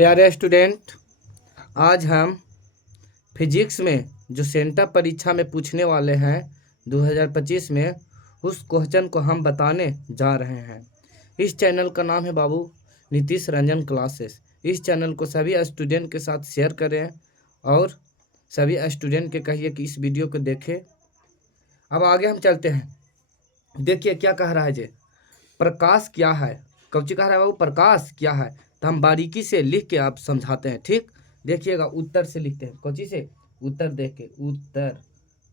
प्यारे स्टूडेंट, आज हम फिजिक्स में जो सेंटर परीक्षा में पूछने वाले हैं 2025 में, उस क्वेश्चन को हम बताने जा रहे हैं। इस चैनल का नाम है बाबू नीतीश रंजन क्लासेस। इस चैनल को सभी स्टूडेंट के साथ शेयर करें और सभी स्टूडेंट के कहिए कि इस वीडियो को देखें। अब आगे हम चलते हैं। देखिए क्या कह रहा है जी, प्रकाश क्या है। कौची कह रहा है बाबू, प्रकाश क्या है। तो हम बारीकी से लिख के आप समझाते हैं, ठीक। देखिएगा, उत्तर से लिखते हैं। कौची से? उत्तर देख के। उत्तर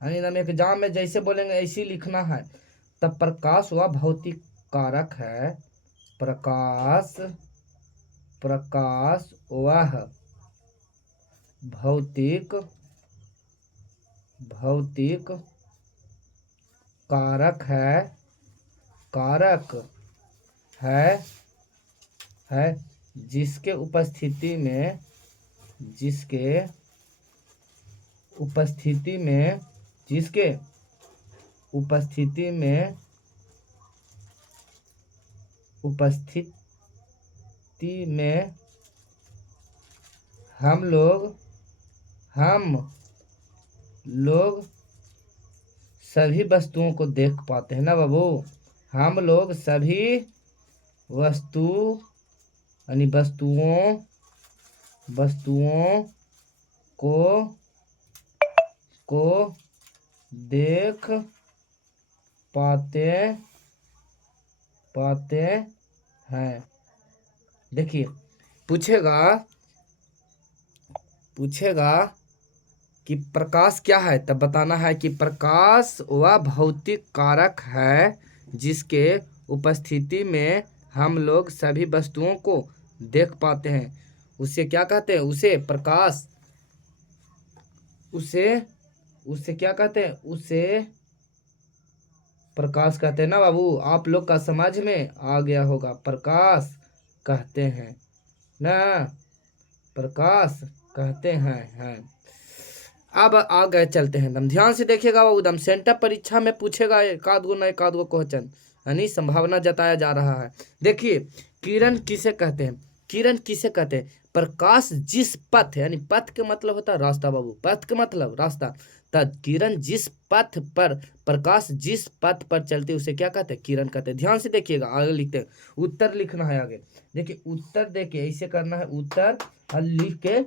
यानी हम एग्जाम में जैसे बोलेंगे ऐसे ही लिखना है। तब प्रकाश वह भौतिक कारक है। प्रकाश प्रकाश वह भौतिक कारक है जिसके उपस्थिति में हम लोग सभी वस्तुओं को देख पाते हैं ना बाबू। हम लोग सभी वस्तुओं को देख पाते हैं। देखिए, पूछेगा कि प्रकाश क्या है, तब बताना है कि प्रकाश वह भौतिक कारक है जिसके उपस्थिति में हम लोग सभी वस्तुओं को देख पाते हैं। उसे क्या कहते हैं? उसे क्या कहते हैं? उसे प्रकाश कहते हैं ना बाबू। आप लोग का समझ में आ गया होगा। प्रकाश कहते हैं ना, प्रकाश कहते हैं। अब आगे चलते हैं। एकदम ध्यान से देखिएगा बाबू। एकदम सेंटर परीक्षा में पूछेगा एक आध गो क्वेश्चन, यानी संभावना जताया जा रहा है। देखिए, किरण किसे कहते हैं? प्रकाश जिस पथ, यानी पथ के मतलब होता है रास्ता बाबू। पथ के मतलब रास्ता। तब किरण जिस पथ पर, प्रकाश जिस पथ पर चलती है उसे क्या कहते हैं? किरण कहते हैं। ध्यान से देखिएगा, आगे लिखते हैं। उत्तर लिखना है आगे। देखिए, उत्तर देके ऐसे करना है, उत्तर और लिख के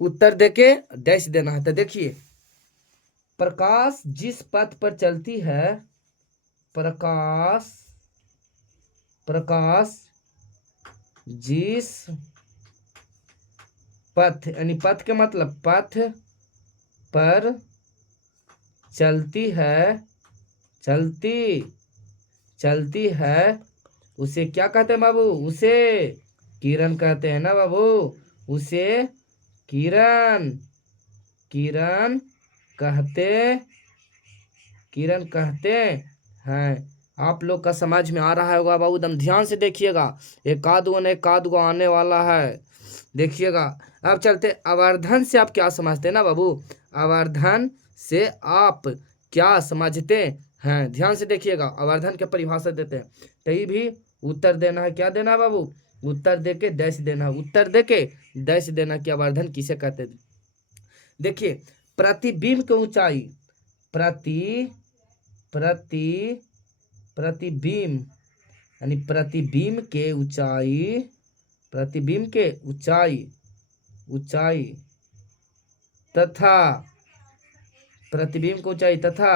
उत्तर देके डैश देना है। तो देखिए, प्रकाश जिस पथ पर चलती है, प्रकाश जिस पथ, यानी पथ के मतलब पथ पर चलती है उसे क्या कहते हैं बाबू? उसे किरण कहते हैं ना बाबू। उसे किरण कहते हैं। आप लोग का समझ में आ रहा होगा बाबू। एकदम ध्यान से देखिएगा, एक आध गो आने वाला है। देखिएगा, अब चलते। आवर्धन से आप क्या समझते हैं ना बाबू? आवर्धन से आप क्या समझते हैं? ध्यान से देखिएगा, आवर्धन के परिभाषा देते हैं। कहीं भी उत्तर देना है। क्या देना है बाबू? उत्तर देके डैश देना है। उत्तर देके डैश देना कि आवर्धन किसे कहते हैं। देखिए, प्रतिबिंब की ऊंचाई, प्रतिबिंब यानी प्रतिबिंब के ऊंचाई तथा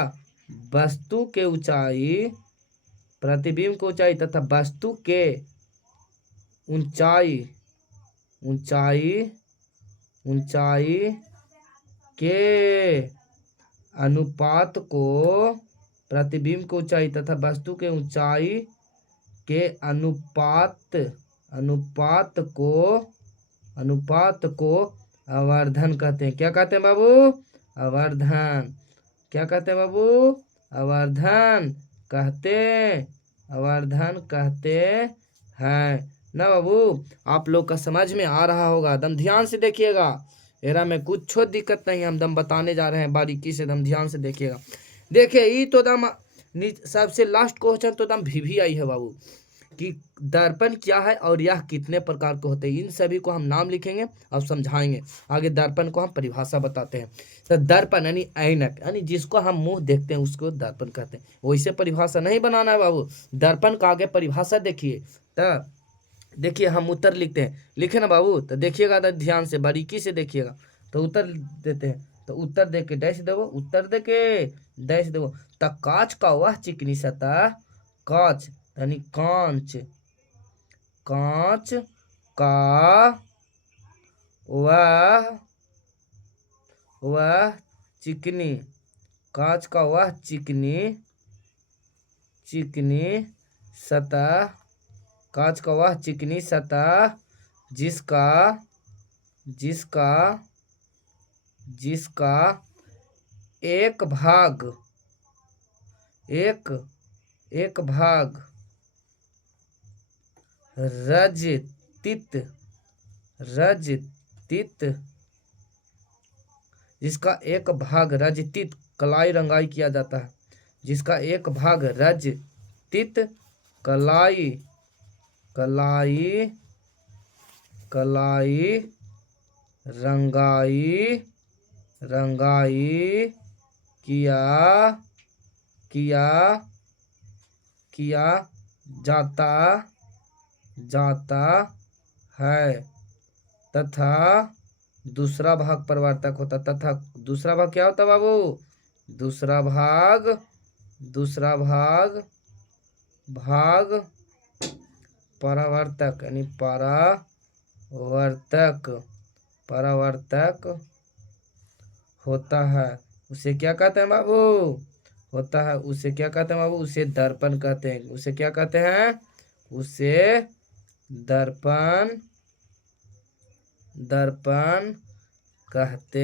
वस्तु के ऊंचाई, प्रतिबिंब की ऊंचाई तथा वस्तु के ऊंचाई के अनुपात को, प्रतिबिंब की ऊंचाई तथा वस्तु के ऊंचाई के अनुपात को आवर्धन कहते हैं। क्या कहते हैं बाबू? आवर्धन। क्या कहते हैं बाबू? आवर्धन कहते हैं ना बाबू। आप लोग का समझ में आ रहा होगा। दम ध्यान से देखिएगा, एरा में कुछ दिक्कत नहीं, हम दम बताने जा रहे हैं बारीकी से। दम ध्यान से देखिएगा। देखिए, ये तो दम सबसे लास्ट क्वेश्चन तो दम भी आई है बाबू। कि दर्पण क्या है और यह कितने प्रकार के होते हैं। इन सभी को हम नाम लिखेंगे और समझाएंगे। आगे दर्पण को हम परिभाषा बताते हैं। तो दर्पण यानी ऐनक, यानी जिसको हम मुंह देखते हैं उसको दर्पण कहते हैं। वैसे परिभाषा नहीं बनाना है बाबू, दर्पण का आगे परिभाषा देखिए। तो देखिए हम उत्तर लिखते हैं, लिखे ना बाबू, तो देखिएगा, तो ध्यान से बारीकी से देखिएगा। तो उत्तर देते हैं, तो उत्तर दे के डैश देवो, उत्तर दे के डैश देवो। तो कांच का वह चिकनी सतह, कांच यानी कांच, कांच का वह चिकनी, कांच का वह चिकनी सतह, कांच का वह चिकनी सतह जिसका एक भाग रजतित, जिसका एक भाग रजतित कलाई रंगाई किया जाता है, जिसका एक भाग रजतित कलाई रंगाई किया जाता है, तथा दूसरा भाग परावर्तक होता। तथा दूसरा भाग क्या होता बाबू? दूसरा भाग परावर्तक, यानी परावर्तक होता है। उसे क्या कहते हैं बाबू? होता है, उसे क्या कहते हैं बाबू? उसे दर्पण कहते हैं। उसे क्या कहते हैं? उसे दर्पण कहते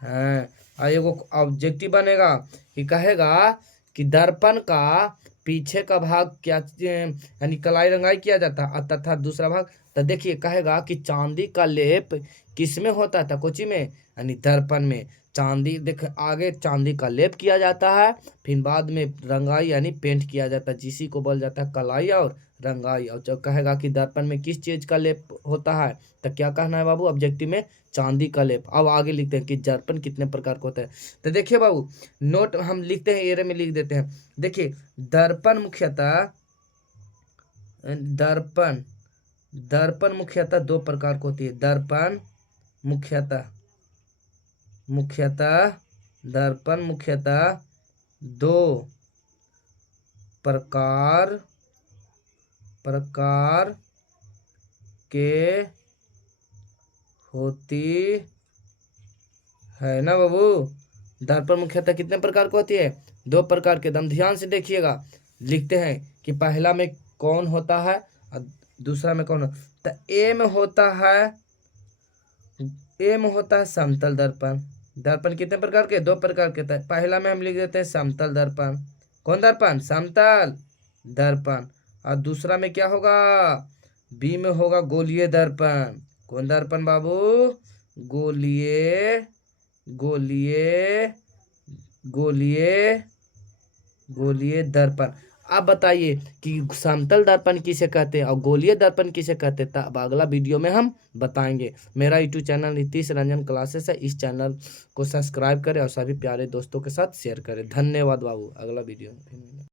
हैं। एगो ऑब्जेक्टिव बनेगा कि कहेगा कि दर्पण का पीछे का भाग क्या यानी कलाई रंगाई किया जाता है, तथा दूसरा भाग, तो देखिए कहेगा कि चांदी का लेप किस में होता था? कोची में, यानी दर्पण में। चांदी देख, आगे चांदी का लेप किया जाता है, फिर बाद में रंगाई यानी पेंट किया जाता है, जिसी को बोल जाता है कलाई और रंगाई। और जब कहेगा कि दर्पण में किस चीज का लेप होता है, तो क्या कहना है बाबू ऑब्जेक्टिव में? चांदी का लेप। अब आगे लिखते हैं कि दर्पण कितने प्रकार का होता है। तो देखिए बाबू, नोट हम लिखते हैं, एरे में लिख देते हैं। देखिए दर्पण मुख्यतः दो प्रकार की होती है। दर्पण मुख्यतः दो प्रकार के होती है ना बाबू। दर्पण मुख्यतः कितने प्रकार की होती है? दो प्रकार के। दम ध्यान से देखिएगा, लिखते हैं कि पहला में कौन होता है और दूसरा में कौन। तो ए में होता है समतल दर्पण। दर्पण कितने प्रकार के? दो प्रकार के। पहला में हम लिख देते हैं समतल दर्पण। कौन दर्पण? समतल दर्पण। और दूसरा में क्या होगा? बी में होगा गोलीय दर्पण। कौन दर्पण बाबू? गोलीय दर्पण। अब बताइए कि समतल दर्पण किसे कहते हैं और गोलीय दर्पण किसे कहते हैं, अब अगला वीडियो में हम बताएंगे। मेरा YouTube channel Nitish Ranjan classes है, इस चैनल को सब्सक्राइब करें और सभी प्यारे दोस्तों के साथ शेयर करें। धन्यवाद बाबू। अगला वीडियो में